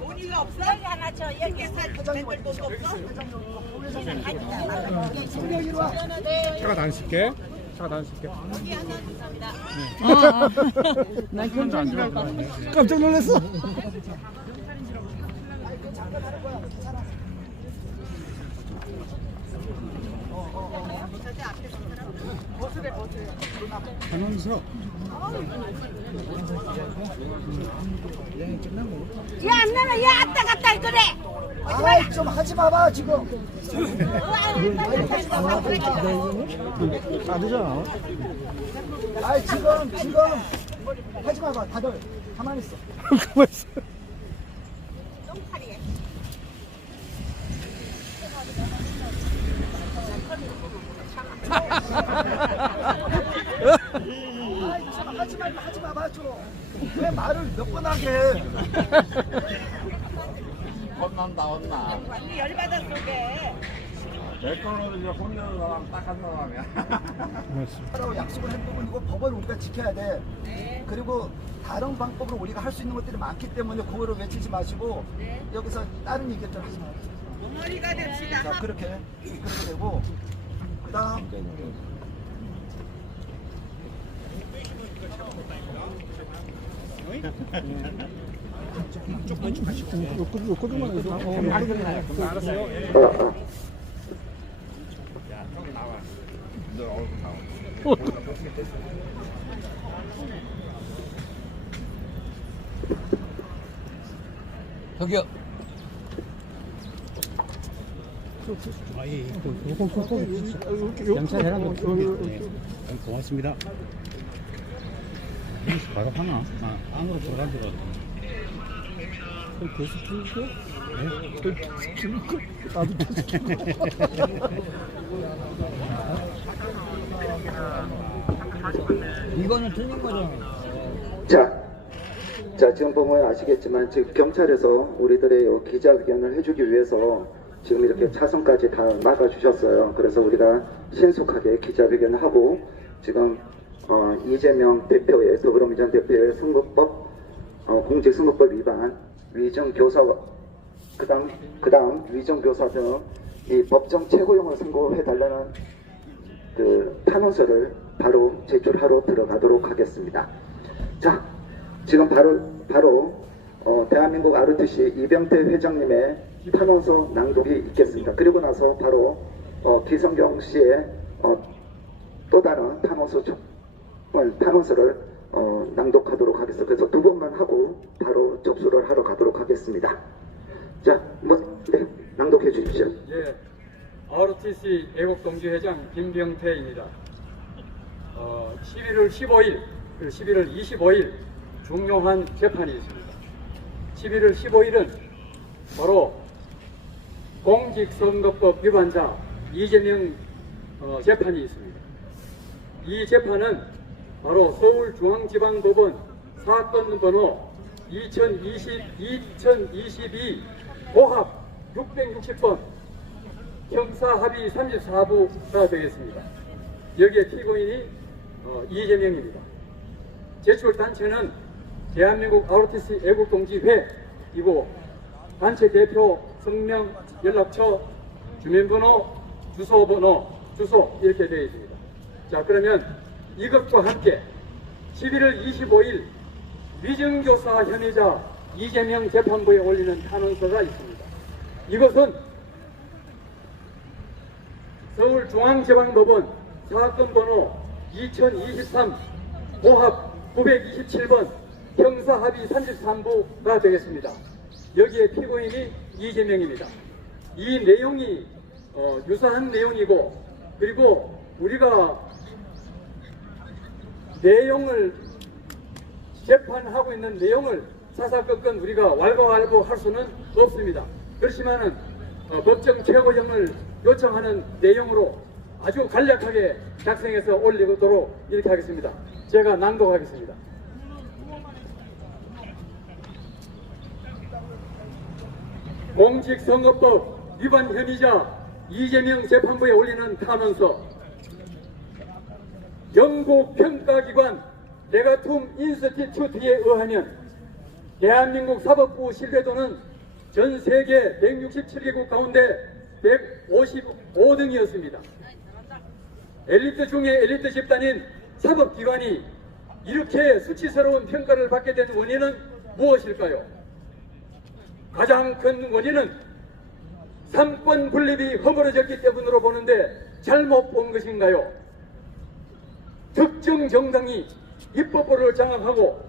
돈이가 없어? 여기 하나 줘. 여기 사장님들 돈도 없어? 차가 다니실게. 차가 다니실게. 여기 하나 감사합니다. 난 혼자 안 들어가. 깜짝 놀랐어. 하면서 야, 너는 야, 왔다 갔다 할 거래. 아이 좀 하지 마봐 지금. 안 되잖아. 아이 지금 하지 마봐. 다들 가만히 있어. 가만히 있어. 아이 좀 하지 마봐 좀. 왜 말을 몇 번 하게 해. 혼난다. 열받아 속에. 내 걸로 이제 혼내는 사람 딱 한 사람이야. 하라고 약속을 한 부분 이거 법을 우리가 지켜야 돼. 그리고 다른 방법으로 우리가 할 수 있는 것들이 많기 때문에 그거를 외치지 마시고 여기서 다른 얘기들 하지 마요. 머리가 됩시다. 자 그렇게 되고 그다음 저기요. 경찰 해라고. 고맙습니다. 바로 하나. 안으로 들어간 줄 알았네. 계속 키우고? 네. 키우고? 나도 계속 키우고. 이거는 틀린 거잖아. 자, 지금 보면 아시겠지만 지금 경찰에서 우리들의 기자회견을 해주기 위해서 지금 이렇게 차선까지 다 막아주셨어요. 그래서 우리가 신속하게 기자회견을 하고 지금 이재명 대표의 더불어민주당 대표의 선거법 공직선거법 위반 위정교사 그다음 위정교사 등 이 법정 최고형을 선고해달라는 그 탄원서를 바로 제출하러 들어가도록 하겠습니다. 자, 지금 바로 대한민국 ROTC 이병태 회장님의 탄원서 낭독이 있겠습니다. 그리고 나서 바로 기성경 씨의 또 다른 탄원서를 낭독하도록 하겠습니다. 그래서 두 번만 하고 바로 접수를 하러 가도록 하겠습니다. 자, 네, 낭독해 주십시오. 예, ROTC 애국동지회장 김병태입니다. 11월 15일, 11월 25일 중요한 재판이 있습니다. 11월 15일은 바로 공직선거법 위반자 이재명 재판이 있습니다. 이 재판은 바로 서울중앙지방법원 사건 번호 2022 고합 660번 형사합의 34부가 되겠습니다. 여기에 피고인이 이재명입니다. 제출 단체는 대한민국 ROTC 애국동지회이고 단체 대표 성명, 연락처, 주민번호, 주소 이렇게 되어 있습니다. 자, 그러면 이것과 함께 11월 25일 위정교사 혐의자 이재명 재판부에 올리는 탄원서가 있습니다. 이것은 서울중앙지방법원 사건 번호 2023 고합 927번 형사합의 33부가 되겠습니다. 여기에 피고인이 이재명입니다. 이 내용이 유사한 내용이고, 그리고 우리가 내용을 재판하고 있는 내용을 사사건건 우리가 왈가왈부할 수는 없습니다. 그렇지만은 법정 최고형을 요청하는 내용으로 아주 간략하게 작성해서 올리도록 이렇게 하겠습니다. 제가 낭독하겠습니다. 공직선거법 위반 혐의자 이재명 재판부에 올리는 탄원서. 영국평가기관 레가툼 인스티튜트에 의하면 대한민국 사법부 신뢰도는 전 세계 167개국 가운데 155등이었습니다. 엘리트 중에 엘리트 집단인 사법기관이 이렇게 수치스러운 평가를 받게 된 원인은 무엇일까요? 가장 큰 원인은 삼권 분립이 허물어졌기 때문으로 보는데 잘못 본 것인가요? 특정 정당이 입법부를 장악하고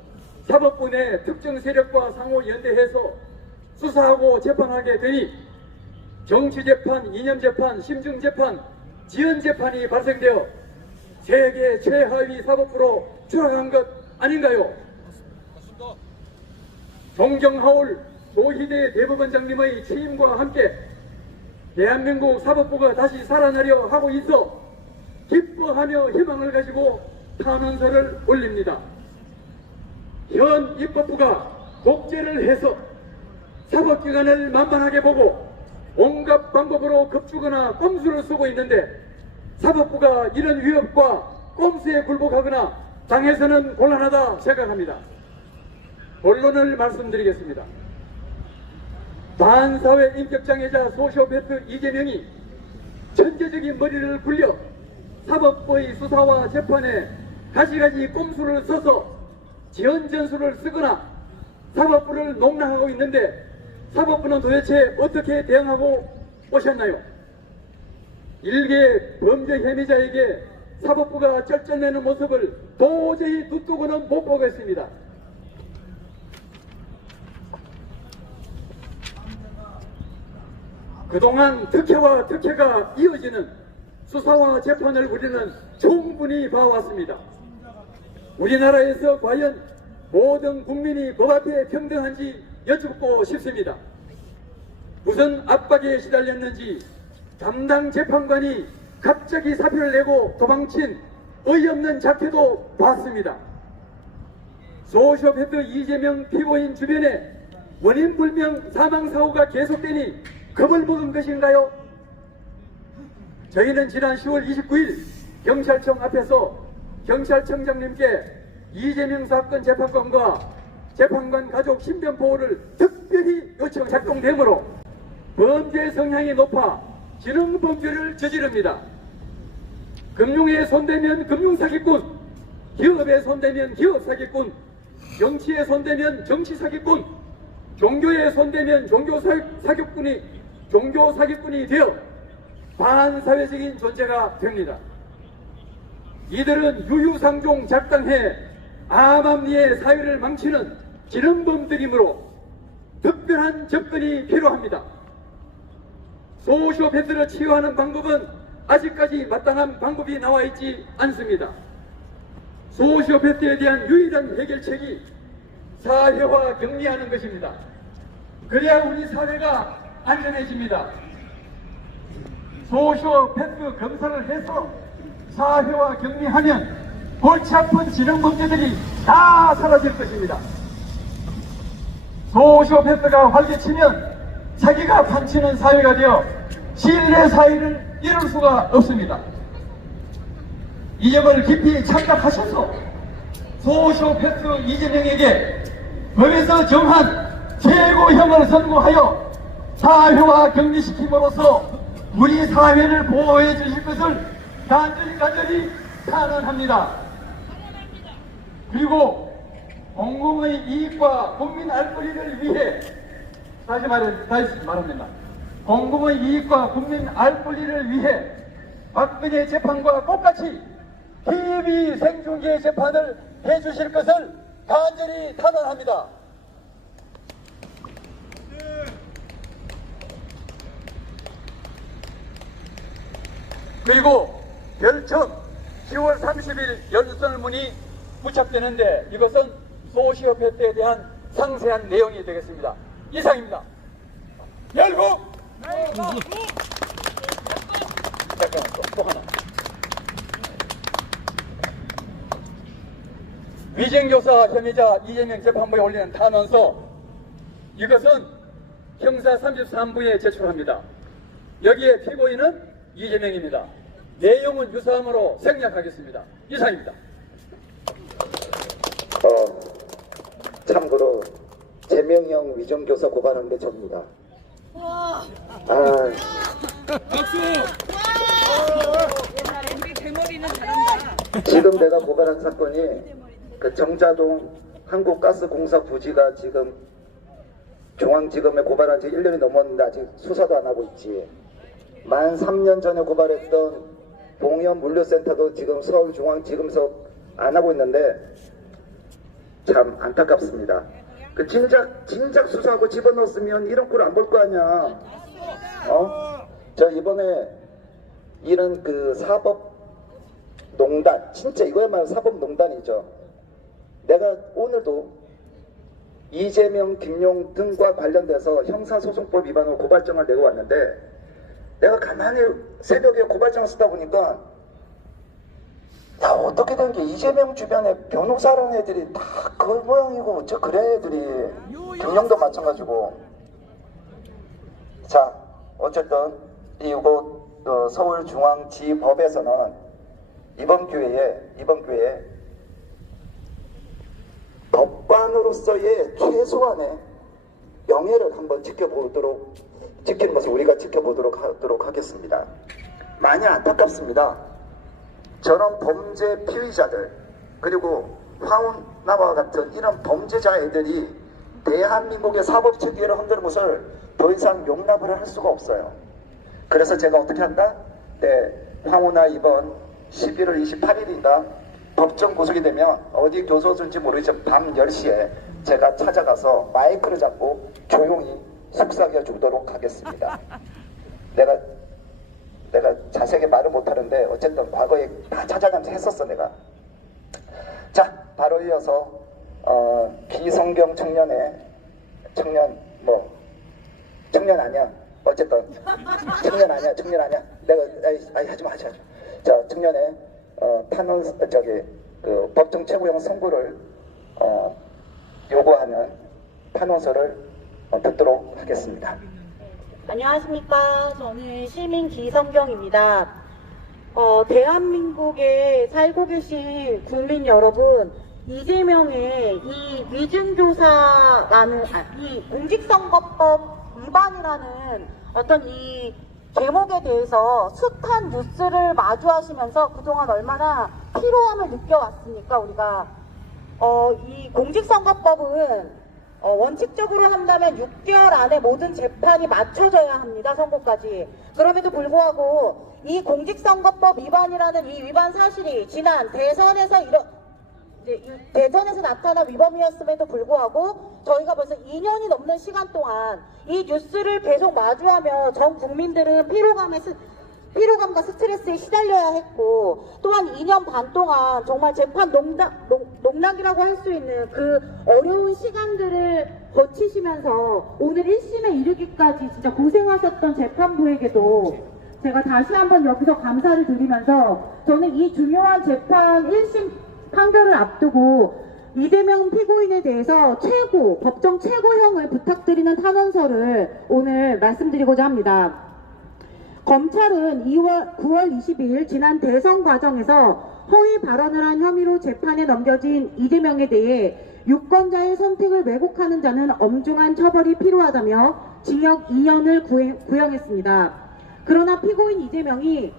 사법부 내 특정 세력과 상호 연대해서 수사하고 재판하게 되니 정치재판, 이념재판, 심증재판, 지연재판이 발생되어 세계 최하위 사법부로 추락한 것 아닌가요? 존경하올 노희대 대법원장님의 취임과 함께 대한민국 사법부가 다시 살아나려 하고 있어 기뻐하며 희망을 가지고 탄원서를 올립니다. 현 입법부가 독재를 해서 사법기관을 만만하게 보고 온갖 방법으로 겁주거나 꼼수를 쓰고 있는데 사법부가 이런 위협과 꼼수에 굴복하거나 당해서는 곤란하다 생각합니다. 본론을 말씀드리겠습니다. 반사회 인격장애자 소시오패스 이재명이 천재적인 머리를 굴려 사법부의 수사와 재판에 가지가지 꼼수를 써서 지연전술을 쓰거나 사법부를 농락하고 있는데 사법부는 도대체 어떻게 대응하고 오셨나요? 일개 범죄 혐의자에게 사법부가 쩔쩔매는 모습을 도저히 눕두고는 못 보겠습니다. 그동안 특혜와 특혜가 이어지는 수사와 재판을 우리는 충분히 봐왔습니다. 우리나라에서 과연 모든 국민이 법 앞에 평등한지 여쭙고 싶습니다. 무슨 압박에 시달렸는지 담당 재판관이 갑자기 사표를 내고 도망친 어이없는 작태도 봤습니다. 소시오패스 이재명 피고인 주변에 원인불명 사망사고가 계속되니 겁을 먹은 것인가요? 저희는 지난 10월 29일 경찰청 앞에서 경찰청장님께 이재명 사건 재판관과 재판관 가족 신변 보호를 특별히 요청 작동되므로 범죄 성향이 높아 지능범죄를 저지릅니다. 금융에 손대면 금융사기꾼, 기업에 손대면 기업사기꾼, 정치에 손대면 정치사기꾼, 종교에 손대면 종교사기꾼이 되어 반사회적인 존재가 됩니다. 이들은 유유상종 작당해 암암리의 사회를 망치는 지능범들이므로 특별한 접근이 필요합니다. 소시오패스를 치유하는 방법은 아직까지 마땅한 방법이 나와 있지 않습니다. 소시오패스에 대한 유일한 해결책이 사회화 격리하는 것입니다. 그래야 우리 사회가 안전해집니다. 소시오패스 검사를 해서 사회화 격리하면 골치 아픈 지능범죄들이 다 사라질 것입니다. 소시오패스가 활개치면 자기가 판치는 사회가 되어 신뢰 사회를 이룰 수가 없습니다. 이 점을 깊이 참작하셔서 소시오패스 이재명에게 법에서 정한 최고형을 선고하여 사회화 격리시킴으로써 우리 사회를 보호해 주실 것을 간절히 탄원합니다. 그리고 공공의 이익과 국민 알 권리를 위해 다시 말합니다. 공공의 이익과 국민 알 권리를 위해 박근혜 재판과 똑같이 TV 생중계 재판을 해주실 것을 간절히 탄원합니다. 그리고 별첨 10월 30일 연설문이 부착되는데 이것은 소시오패스에 대한 상세한 내용이 되겠습니다. 이상입니다. 열국! 잠깐만 또 하나. 위증교사 혐의자 이재명 재판부에 올리는 탄원서, 이것은 형사 33부에 제출합니다. 여기에 피고인은 이재명입니다. 내용은 유사함으로 생략하겠습니다. 이상입니다. 참고로 재명형 위정교사 고발한 게 접니다. 아, 옛날에 우리 대머리는 잘한다. 지금 내가 고발한 사건이 그 정자동 한국가스공사 부지가 지금 중앙지검에 고발한 지 1년이 넘었는데 아직 수사도 안 하고 있지. 만 3년 전에 고발했던 봉현 물류센터도 지금 서울중앙지검에서 안 하고 있는데 참 안타깝습니다. 그 진작 수사하고 집어넣었으면 이런 꼴 안 볼 거 아니야. 저 이번에 이런 그 사법농단, 진짜 이거야말로 사법농단이죠. 내가 오늘도 이재명, 김용 등과 관련돼서 형사소송법 위반으로 고발장을 내고 왔는데 내가 가만히 새벽에 고발장을 쓰다 보니까 야, 어떻게 된 게 이재명 주변에 변호사라는 애들이 다 그 모양이고 저 그래 애들이 김용도 마찬가지고. 자, 어쨌든 이곳 서울중앙지법에서는 이번 기회에 법관으로서의 최소한의 명예를 한번 지키는 것을 우리가 지켜보도록 하도록 하겠습니다. 많이 안타깝습니다. 저런 범죄 피의자들 그리고 황운나와 같은 이런 범죄자 애들이 대한민국의 사법체계를 흔드는 것을 더 이상 용납을 할 수가 없어요. 그래서 제가 어떻게 한다? 네, 황운나 이번 11월 28일인가 법정 구속이 되면 어디 교도소인지 모르지만 밤 10시에 제가 찾아가서 마이크를 잡고 조용히 속삭여 주도록 하겠습니다. 내가 자세하게 말을 못하는데 어쨌든 과거에 다 찾아가면서 했었어 내가. 자, 바로 이어서 기성경 청년 아니야. 어쨌든 청년 아니야. 내가 하지마. 자, 청년의 탄원 그 법정 최고형 선고를 요구하는 탄원서를 듣도록 하겠습니다. 안녕하십니까. 저는 시민 기성경입니다. 대한민국에 살고 계신 국민 여러분, 이재명의 이 위증조사라는, 이 공직선거법 위반이라는 어떤 이 제목에 대해서 숱한 뉴스를 마주하시면서 그동안 얼마나 피로함을 느껴왔습니까, 우리가. 이 공직선거법은 원칙적으로 한다면 6개월 안에 모든 재판이 맞춰져야 합니다. 선고까지. 그럼에도 불구하고 이 공직선거법 위반이라는 이 위반 사실이 지난 대선에서 나타난 위법이었음에도 불구하고 저희가 벌써 2년이 넘는 시간 동안 이 뉴스를 계속 마주하며 전 국민들은 피로감과 스트레스에 시달려야 했고, 또한 2년 반 동안 정말 재판 농락이라고 할 수 있는 그 어려운 시간들을 거치시면서 오늘 1심에 이르기까지 진짜 고생하셨던 재판부에게도 제가 다시 한번 여기서 감사를 드리면서, 저는 이 중요한 재판 1심 판결을 앞두고 이재명 피고인에 대해서 법정 최고형을 부탁드리는 탄원서를 오늘 말씀드리고자 합니다. 검찰은 9월 22일 지난 대선 과정에서 허위 발언을 한 혐의로 재판에 넘겨진 이재명에 대해 유권자의 선택을 왜곡하는 자는 엄중한 처벌이 필요하다며 징역 2년을 구형했습니다. 그러나 피고인 이재명이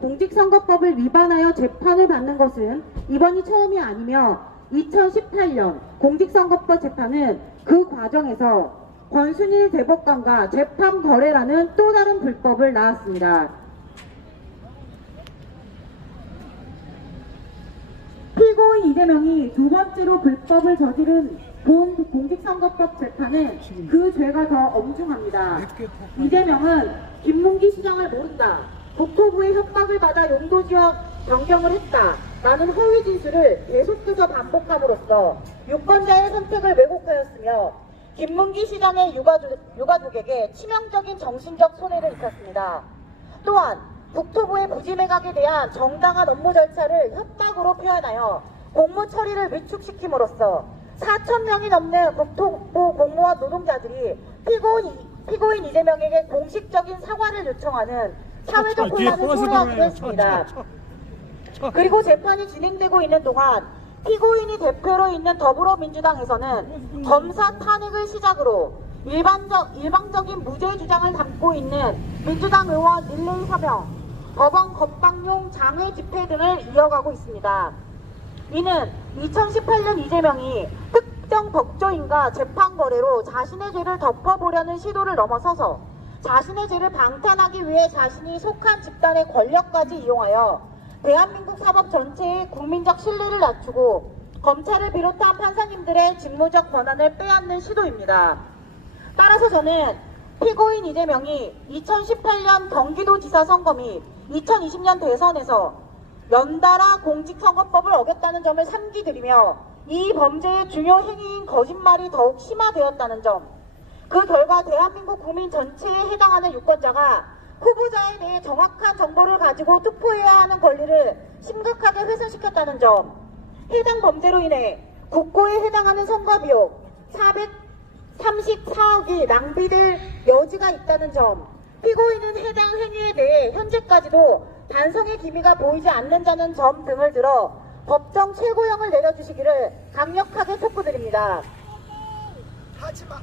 공직선거법을 위반하여 재판을 받는 것은 이번이 처음이 아니며 2018년 공직선거법 재판은 그 과정에서 권순일 대법관과 재판 거래라는 또 다른 불법을 낳았습니다. 피고인 이재명이 두 번째로 불법을 저지른 본 공직선거법 재판은 그 죄가 더 엄중합니다. 이재명은 김문기 시장을 모른다, 국토부의 협박을 받아 용도지역 변경을 했다 라는 허위 진술을 계속해서 반복함으로써 유권자의 선택을 왜곡하였으며 김문기 시장의 유가족에게 치명적인 정신적 손해를 입혔습니다. 또한 국토부의 부지 매각에 대한 정당한 업무 절차를 협박으로 표현하여 공무 처리를 위축시킴으로써 4,000명이 넘는 국토부 공무원 노동자들이 피고인 이재명에게 공식적인 사과를 요청하는 사회적 혼란을 초래하기도 했습니다. 그리고 재판이 진행되고 있는 동안 피고인이 대표로 있는 더불어민주당에서는 검사 탄핵을 시작으로 일방적인 무죄 주장을 담고 있는 민주당 의원 릴레이 서명, 법원 겁방용 장외 집회 등을 이어가고 있습니다. 이는 2018년 이재명이 특정 법조인과 재판 거래로 자신의 죄를 덮어보려는 시도를 넘어서서 자신의 죄를 방탄하기 위해 자신이 속한 집단의 권력까지 이용하여 대한민국 사법 전체의 국민적 신뢰를 낮추고 검찰을 비롯한 판사님들의 직무적 권한을 빼앗는 시도입니다. 따라서 저는 피고인 이재명이 2018년 경기도지사 선거 및 2020년 대선에서 연달아 공직선거법을 어겼다는 점을 상기드리며 이 범죄의 주요 행위인 거짓말이 더욱 심화되었다는 점, 그 결과 대한민국 국민 전체에 해당하는 유권자가 후보자에 대해 정확한 정보를 가지고 투표해야 하는 권리를 심각하게 훼손시켰다는 점, 해당 범죄로 인해 국고에 해당하는 선거비용 434억이 낭비될 여지가 있다는 점, 피고인은 해당 행위에 대해 현재까지도 반성의 기미가 보이지 않는다는 점 등을 들어 법정 최고형을 내려주시기를 강력하게 촉구드립니다. 하지만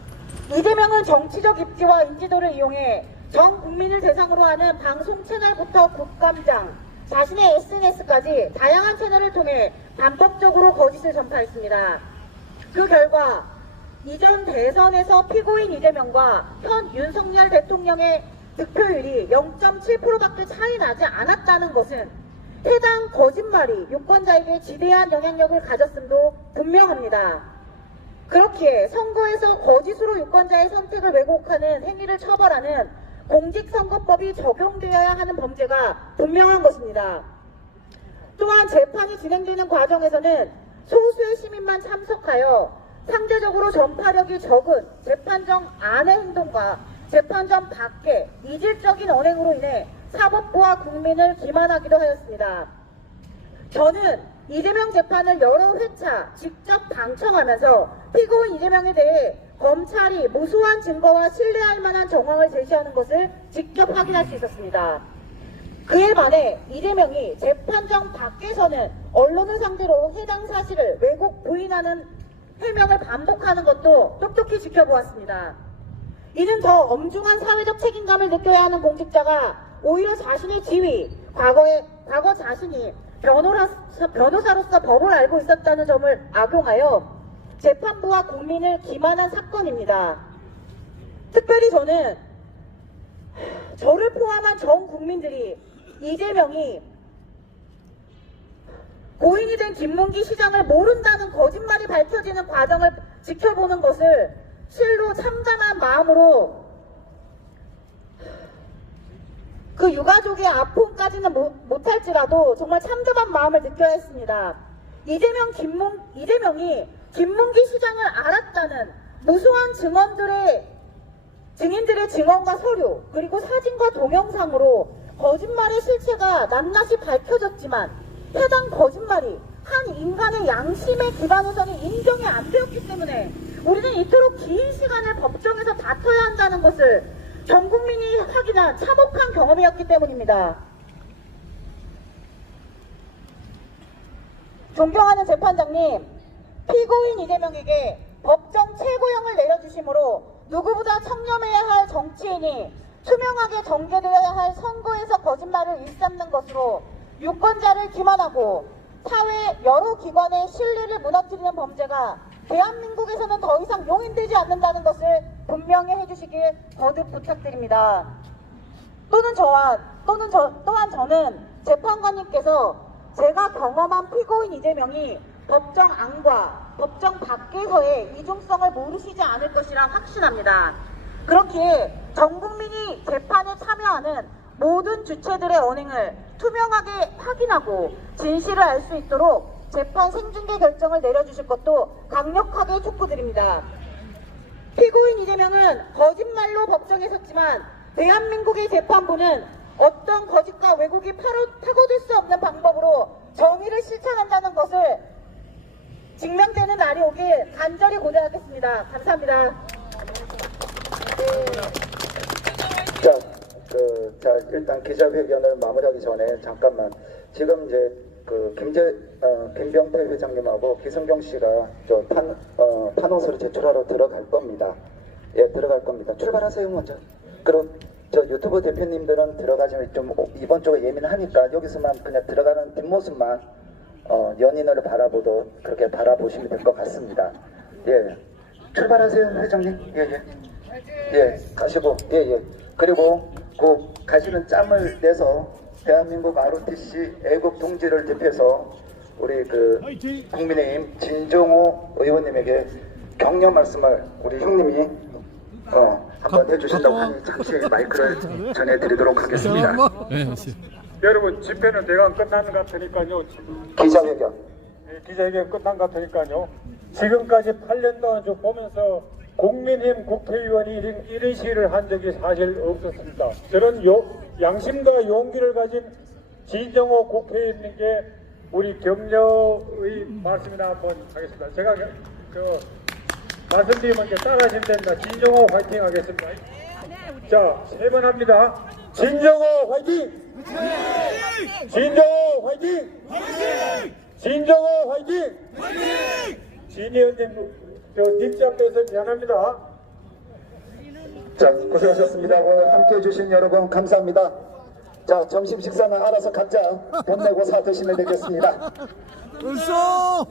이재명은 정치적 입지와 인지도를 이용해 전 국민을 대상으로 하는 방송 채널부터 국감장, 자신의 SNS까지 다양한 채널을 통해 반복적으로 거짓을 전파했습니다. 그 결과 이전 대선에서 피고인 이재명과 현 윤석열 대통령의 득표율이 0.7%밖에 차이 나지 않았다는 것은 해당 거짓말이 유권자에게 지대한 영향력을 가졌음도 분명합니다. 그렇기에 선거에서 거짓으로 유권자의 선택을 왜곡하는 행위를 처벌하는 공직선거법이 적용되어야 하는 범죄가 분명한 것입니다. 또한 재판이 진행되는 과정에서는 소수의 시민만 참석하여 상대적으로 전파력이 적은 재판정 안의 행동과 재판정 밖의 이질적인 언행으로 인해 사법부와 국민을 기만하기도 하였습니다. 저는 이재명 재판을 여러 회차 직접 방청하면서 피고인 이재명에 대해 검찰이 무수한 증거와 신뢰할 만한 정황을 제시하는 것을 직접 확인할 수 있었습니다. 그에 반해 이재명이 재판정 밖에서는 언론을 상대로 해당 사실을 왜곡 부인하는 해명을 반복하는 것도 똑똑히 지켜보았습니다. 이는 더 엄중한 사회적 책임감을 느껴야 하는 공직자가 오히려 자신의 지위, 과거 자신이 변호사로서 법을 알고 있었다는 점을 악용하여 재판부와 국민을 기만한 사건입니다. 특별히 저를 포함한 전 국민들이 이재명이 고인이 된 김문기 시장을 모른다는 거짓말이 밝혀지는 과정을 지켜보는 것을 실로 참담한 마음으로 그 유가족의 아픔까지는 못할지라도 정말 참담한 마음을 느껴야 했습니다. 이재명이 김문기 시장을 알았다는 무수한 증인들의 증언과 서류, 그리고 사진과 동영상으로 거짓말의 실체가 낱낱이 밝혀졌지만 해당 거짓말이 한 인간의 양심에 기반해서는 인정이 안 되었기 때문에 우리는 이토록 긴 시간을 법정에서 다퉈야 한다는 것을 전 국민이 확인한 참혹한 경험이었기 때문입니다. 존경하는 재판장님, 피고인 이재명에게 법정 최고형을 내려주심으로 누구보다 청렴해야 할 정치인이 투명하게 전개되어야 할 선거에서 거짓말을 일삼는 것으로 유권자를 기만하고 사회 여러 기관의 신뢰를 무너뜨리는 범죄가 대한민국에서는 더 이상 용인되지 않는다는 것을 분명히 해주시길 거듭 부탁드립니다. 또한 저는 재판관님께서 제가 경험한 피고인 이재명이 법정 안과 법정 밖에서의 이중성을 모르시지 않을 것이라 확신합니다. 그렇기에 전 국민이 재판에 참여하는 모든 주체들의 언행을 투명하게 확인하고 진실을 알 수 있도록 재판 생중계 결정을 내려주실 것도 강력하게 촉구드립니다. 피고인 이재명은 거짓말로 법정에 섰지만 대한민국의 재판부는 어떤 거짓과 왜곡이 파고들 수 없는 방법으로 정의를 실천한다는 것을 증명되는 날이 오길 간절히 고대하겠습니다. 감사합니다. 자, 일단 기자회견을 마무리하기 전에 잠깐만, 지금 이제 그 김병태 회장님하고 기성경 씨가 저 판호서를 제출하러 들어갈 겁니다. 예, 들어갈 겁니다. 출발하세요 먼저. 그리고 저 유튜브 대표님들은 들어가지면 좀 이번 주가 예민하니까 여기서만 그냥 들어가는 뒷모습만 연인을 바라보도록 그렇게 바라보시면 될 것 같습니다. 예, 출발하세요 회장님. 예예. 예, 가시고 예예. 그리고 그 가시는 짬을 내서 대한민국 ROTC 애국 동지를 대표해서 우리 그 국민의힘 진정호 의원님에게 격려 말씀을 우리 형님이 한번 해주신다고 하니 잠시 마이크를 전해드리도록 하겠습니다. 여러분 집회는 대강 끝나는 것 같으니까요. 기자회견. 기자회견 끝난 것 같으니까요. 지금까지 8년 동안 좀 보면서 국민의힘 국회의원이 이런 시위를 한 적이 사실 없었습니다. 저는 양심과 용기를 가진 진정호 국회의원님께 우리 격려의 말씀이나 한번 하겠습니다. 제가 말씀드리면 따라하시면 됩니다. 진정호 화이팅 하겠습니다. 자, 3번 합니다. 진정호 화이팅! 진정호 화이팅! 진정호 화이팅! 진 의원님, 님지 앞에서 미안합니다. 자, 고생하셨습니다. 오늘 함께 해주신 여러분 감사합니다. 자, 점심 식사는 알아서 각자 돈 내고 사 드시면 되겠습니다. 벌써!